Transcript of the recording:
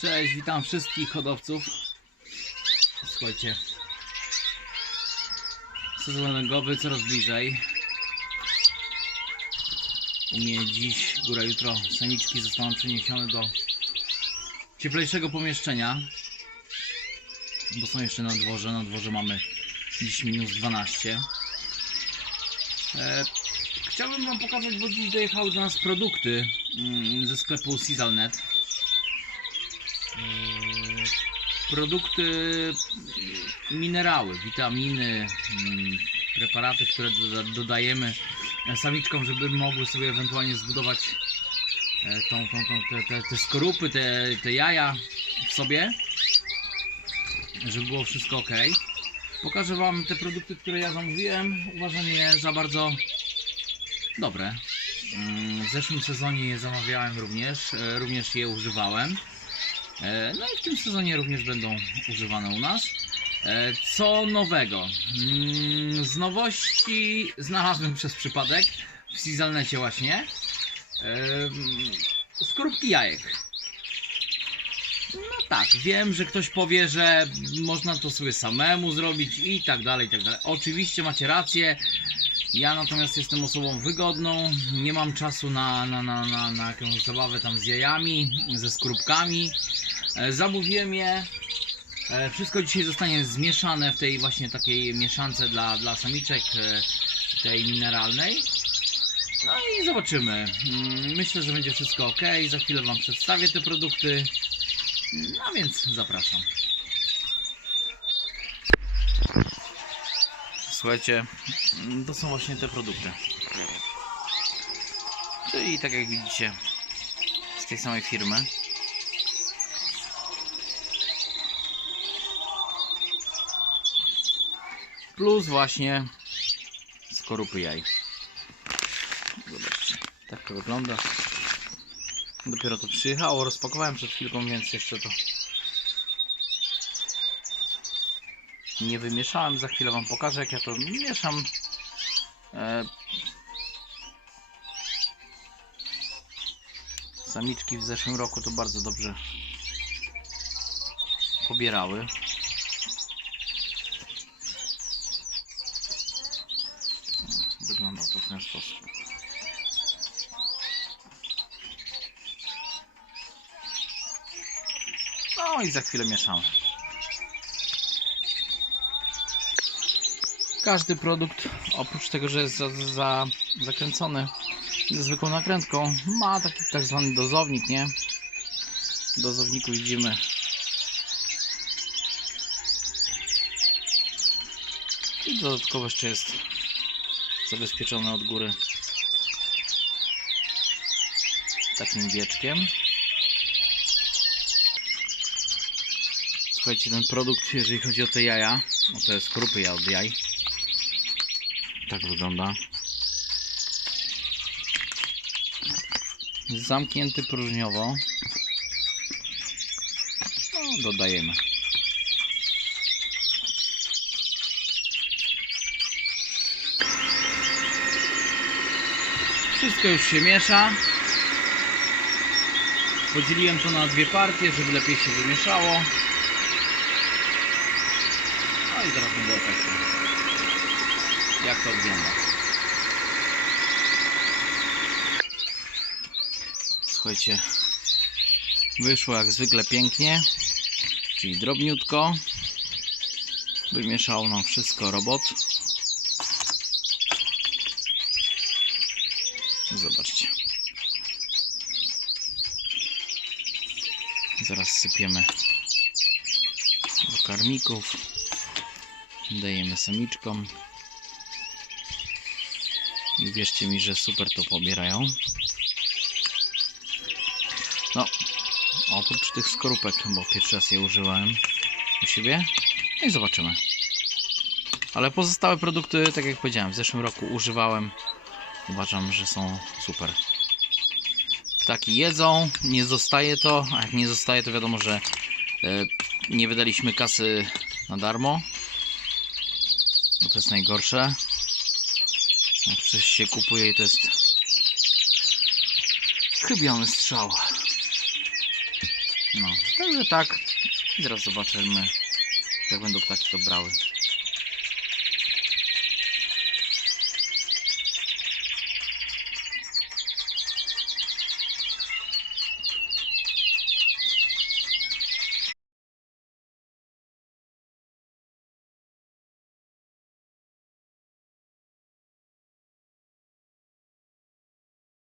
Cześć, witam wszystkich hodowców. Słuchajcie, sezon legowy coraz bliżej. U mnie dziś, góra jutro, samiczki zostaną przeniesione do cieplejszego pomieszczenia. Bo są jeszcze na dworze. Na dworze mamy dziś minus 12. E, chciałbym Wam pokazać, bo dziś dojechały do nas produkty mm, ze sklepu Seasalnet. Mm, produkty, mm, minerały, witaminy, mm, preparaty, które doda- dodajemy samiczkom, żeby mogły sobie ewentualnie zbudować e, tą, tą, tą, te, te, te skorupy, te, te jaja w sobie, żeby było wszystko ok. Pokażę Wam te produkty, które ja zamówiłem. Uważam je za bardzo dobre. W zeszłym sezonie je zamawiałem również, e, również je używałem. E, No i w tym sezonie również będą używane u nas. E, Co nowego? Mm, Z nowości znalazłem przez przypadek w Seasalnecie właśnie em, skorupki jajek. No tak, wiem, że ktoś powie, że można to sobie samemu zrobić i tak dalej, i tak dalej. Oczywiście macie rację. Ja natomiast jestem osobą wygodną, nie mam czasu na, na, na, na, na jakąś zabawę tam z jajami, ze skorupkami. E, Zamówiłem je. E, Wszystko dzisiaj zostanie zmieszane w tej właśnie takiej mieszance dla, dla samiczek, e, tej mineralnej. No i zobaczymy. Mm, Myślę, że będzie wszystko ok. Za chwilę Wam przedstawię te produkty. No więc zapraszam. Słuchajcie, mm, to są właśnie te produkty. Czyli tak jak widzicie, z tej samej firmy. Plus właśnie skorupy jaj. Zobaczcie, tak to wygląda. Dopiero to przyjechało, rozpakowałem przed chwilką, więc jeszcze to nie wymieszałem. Za chwilę Wam pokażę, jak ja to mieszam. E... Samiczki w zeszłym roku to bardzo dobrze pobierały. Wygląda to w ten sposób. No i za chwilę mieszamy. Każdy produkt, oprócz tego, że jest za, za, zakręcony zwykłą nakrętką, ma taki tak zwany dozownik, nie? W dozowniku widzimy i dodatkowo jeszcze jest zabezpieczony od góry takim wieczkiem. Słuchajcie, ten produkt, jeżeli chodzi o te jaja, to jest skorupy ja od jaj. Tak wygląda. Zamknięty próżniowo. No, dodajemy. Wszystko już się miesza. Podzieliłem to na dwie partie, żeby lepiej się wymieszało. No i zaraz będę efekty. Jak to wygląda. Słuchajcie, wyszło jak zwykle pięknie, czyli drobniutko. Wymieszał nam wszystko robot. Zobaczcie. Zaraz sypiemy do karmików. Dajemy samiczkom. I wierzcie mi, że super to pobierają. No, oprócz tych skorupek, bo pierwszy raz je użyłem u siebie. No i zobaczymy. Ale pozostałe produkty, tak jak powiedziałem, w zeszłym roku używałem. Uważam, że są super. Ptaki jedzą, nie zostaje to, a jak nie zostaje, to wiadomo, że e, nie wydaliśmy kasy na darmo. To jest najgorsze. Coś się kupuje i to jest chybiony strzał. No, także tak. I teraz zobaczymy, jak będą ptaki to brały.